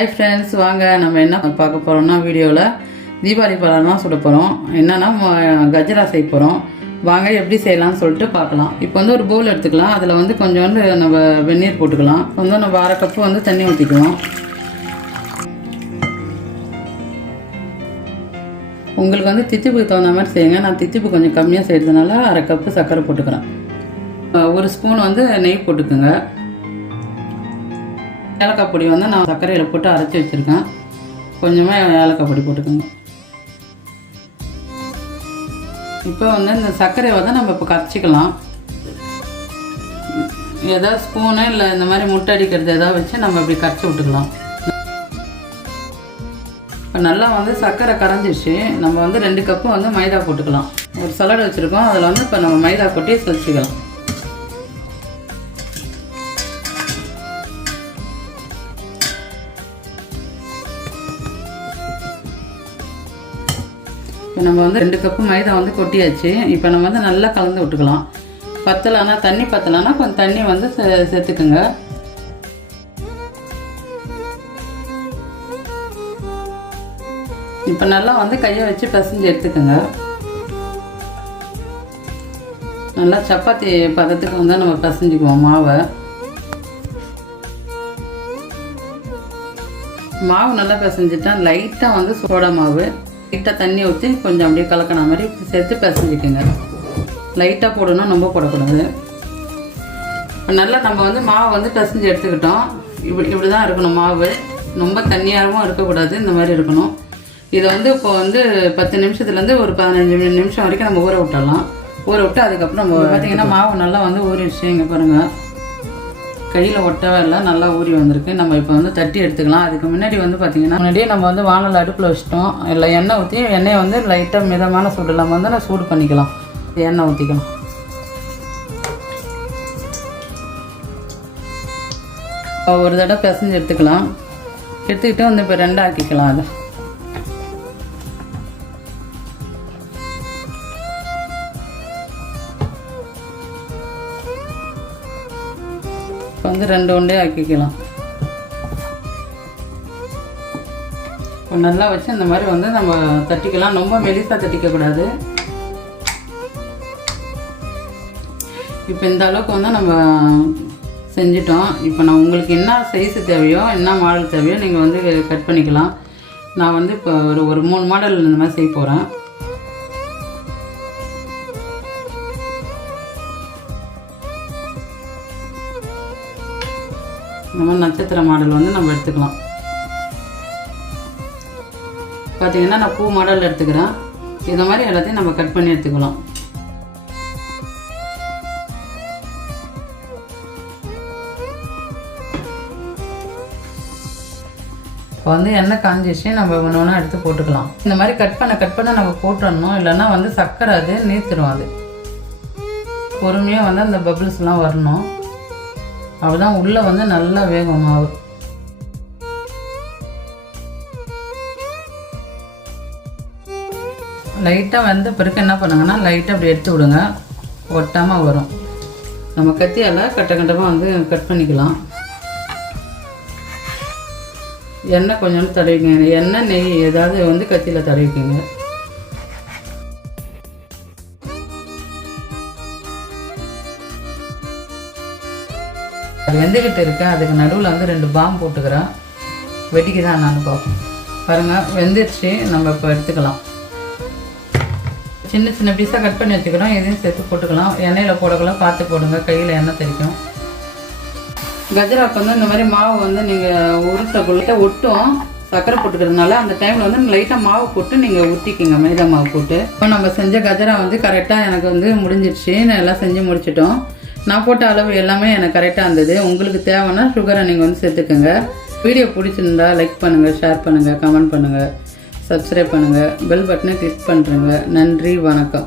Hi friends, வாங்க நம்ம என்ன பார்க்க போறோம்னா வீடியோல தீபாவளி பலகாரம் சுட போறோம். என்னன்னா கஜரா செய்ய போறோம். வாங்க எப்படி செய்யலாம்னு சொல்லிட்டு பார்க்கலாம். இப்போ வந்து ஒரு பவுல் எடுத்துக்கலாம். அதுல வந்து கொஞ்சோண்டு நம்ம வெந்நீர் போட்டுக்கலாம். வந்து நம்ம 1/2 கப் வந்து தண்ணி ஊத்திக்கலாம். உங்களுக்கு வந்து தித்திப்புக்கு தகுந்த மாதிரி செய்யுங்க. நான் தித்திப்பு கொஞ்சம் கம்மியாக செய்யறதுனால 1/2 கப் சர்க்கரை போட்டுக்கிறேன். 1 ஸ்பூன் வந்து நெய் போட்டுக்கோங்க. ஏலக்காய் பொடி வந்து நான் சர்க்கரையில் போட்டு அரைச்சி வச்சுருக்கேன். கொஞ்சமாக ஏலக்காய் பொடி போட்டுக்கோங்க. இப்போ வந்து இந்த சர்க்கரையை வந்து நம்ம இப்போ கரைச்சிக்கலாம். ஏதாவது ஸ்பூனு இல்லை இந்த மாதிரி முட்டை அடிக்கிறது ஏதாவது வச்சு நம்ம இப்படி கரைச்சி விட்டுக்கலாம். இப்போ நல்லா வந்து சர்க்கரை கரைஞ்சிச்சு. நம்ம வந்து 2 கப்பு வந்து மைதா போட்டுக்கலாம். ஒரு சலாடு வச்சுருக்கோம். அதில் வந்து இப்போ நம்ம மைதா கொட்டி வச்சுக்கலாம். இப்போ நம்ம வந்து 2 கப்பு மைதா வந்து கொட்டியாச்சு. இப்போ நம்ம வந்து நல்லா கலந்து விட்டுக்கலாம். தண்ணி பத்தலைன்னா கொஞ்சம் தண்ணி வந்து சேர்த்துக்குங்க. இப்போ நல்லா வந்து கையை வச்சு பிசைஞ்சு எடுத்துக்கோங்க. நல்லா சப்பாத்தி பதத்துக்கு வந்து நம்ம பிசைஞ்சுக்குவோம் மாவை. மாவு நல்லா பிசைஞ்சிட்டா லைட்டாக வந்து சோடா மாவு லைட்டாக தண்ணி ஊற்றி கொஞ்சம் அப்படியே கலக்கின மாதிரி சேர்த்து பிசைஞ்சிக்கோங்க. லைட்டாக போடணும், ரொம்ப போடக்கூடாது. நல்லா நம்ம வந்து மாவை வந்து பிசைஞ்சு எடுத்துக்கிட்டோம். இப்படி தான் இருக்கணும் மாவு. ரொம்ப தண்ணியாகவும் இருக்கக்கூடாது, இந்த மாதிரி இருக்கணும். இதை வந்து இப்போ வந்து 10 நிமிஷத்துலேருந்து ஒரு 15 நிமிஷம் வரைக்கும் நம்ம ஊற விட்டுடலாம். ஊற விட்டு அதுக்கப்புறம் நம்ம பார்த்திங்கன்னா மாவு நல்லா வந்து ஊறிடுச்சு. இங்கே பாருங்கள், கையில் ஒட்டவே இல்லை, நல்லா ஊறி வந்திருக்கு. நம்ம இப்போ வந்து தட்டி எடுத்துக்கலாம். அதுக்கு முன்னாடி வந்து பார்த்திங்கன்னா முன்னாடியே நம்ம வந்து வானல் அடுப்பில் வச்சிட்டோம். இல்லை எண்ணெய் ஊற்றி எண்ணெயை வந்து லைட்டாக மிதமான சூடு இல்லாமல் வந்து நான் சூடு பண்ணிக்கலாம். எண்ணெய் ஊற்றிக்கலாம். ஒரு தடவை பிசைஞ்சு எடுத்துக்கலாம். எடுத்துக்கிட்டு வந்து இப்போ 2 ஆக்கிக்கலாம். அதை வந்து 2 உண்டே ஆக்கிக்கலாம். இப்போ நல்லா வச்சு இந்த மாதிரி வந்து நம்ம தட்டிக்கலாம். ரொம்ப மெலிசாக தட்டிக்கக்கூடாது. இப்போ இந்த அளவுக்கு வந்து நம்ம செஞ்சிட்டோம். இப்போ நான் உங்களுக்கு என்ன சைஸு தேவையோ, என்ன மாடல் தேவையோ நீங்கள் வந்து கட் பண்ணிக்கலாம். நான் வந்து இப்போ ஒரு 3 மாடல் இந்த மாதிரி செய்ய போகிறேன். இந்த மாதிரி நட்சத்திர மாடல் வந்து நம்ம எடுத்துக்கலாம். பார்த்தீங்கன்னா நான் பூ மாடல் எடுத்துக்கிறேன். இந்த மாதிரி எல்லாத்தையும் நம்ம கட் பண்ணி எடுத்துக்கலாம். இப்போ வந்து எண்ணெய் காஞ்சிச்சு. நம்ம ஒன்று ஒன்றா எடுத்து போட்டுக்கலாம். இந்த மாதிரி கட் பண்ண நம்ம போட்டுடணும். இல்லைன்னா வந்து சர்க்கரை அது நீர்த்திடும். அது பொறுமையாக வந்து அந்த பபிள்ஸ்லாம் வரணும். அப்போதான் உள்ளே வந்து நல்லா வேகும் மாவு. லைட்டாக வந்து பிறகு என்ன பண்ணுங்கன்னா லைட்டாக அப்படி எடுத்து விடுங்க, ஒட்டாமல் வரும். நம்ம கத்தியால் கட்டமாக வந்து கட் பண்ணிக்கலாம். எண்ணெய் கொஞ்சோண்டு தடவிக்கங்க. எண்ணெய் நெய் ஏதாவது வந்து கத்தியில் தடவிக்கங்க. அது வெந்துக்கிட்டு இருக்கேன். அதுக்கு நடுவில் வந்து 2 பாம் போட்டுக்கிறேன். வெட்டிக்கு தான் நான் பார்ப்போம். பாருங்கள், வெந்துடுச்சு. நம்ம இப்போ எடுத்துக்கலாம். சின்ன சின்ன பீஸாக கட் பண்ணி வச்சுக்கிறோம். எதையும் சேர்த்து போட்டுக்கலாம். எண்ணெயில் போடக்கலாம், பார்த்து போடுங்க, கையில் எண்ணெய் தெரிக்கும். கஜராக்கு வந்து இந்த மாதிரி மாவு வந்து நீங்கள் உருட்டக்குள்ள ஒட்டும். சர்க்கரை போட்டுக்கிறதுனால அந்த டைமில் வந்து லைட்டாக மாவு போட்டு நீங்கள் ஊற்றிக்கிங்க, மைதா மாவு போட்டு. இப்போ நம்ம செஞ்ச கஜரா வந்து கரெக்டாக எனக்கு வந்து முடிஞ்சிடுச்சு. நான் எல்லாம் செஞ்சு முடிச்சிட்டோம். நான் போட்ட அளவு எல்லாமே எனக்கு கரெக்டாக இருந்தது. உங்களுக்கு தேவைன்னா சுகரை நீங்கள் வந்து சேர்த்துக்கோங்க. வீடியோ பிடிச்சிருந்தா லைக் பண்ணுங்கள், ஷேர் பண்ணுங்கள், கமெண்ட் பண்ணுங்கள், சப்ஸ்கிரைப் பண்ணுங்கள், பெல் பட்டனை கிளிக் பண்ணுறேங்க. நன்றி, வணக்கம்.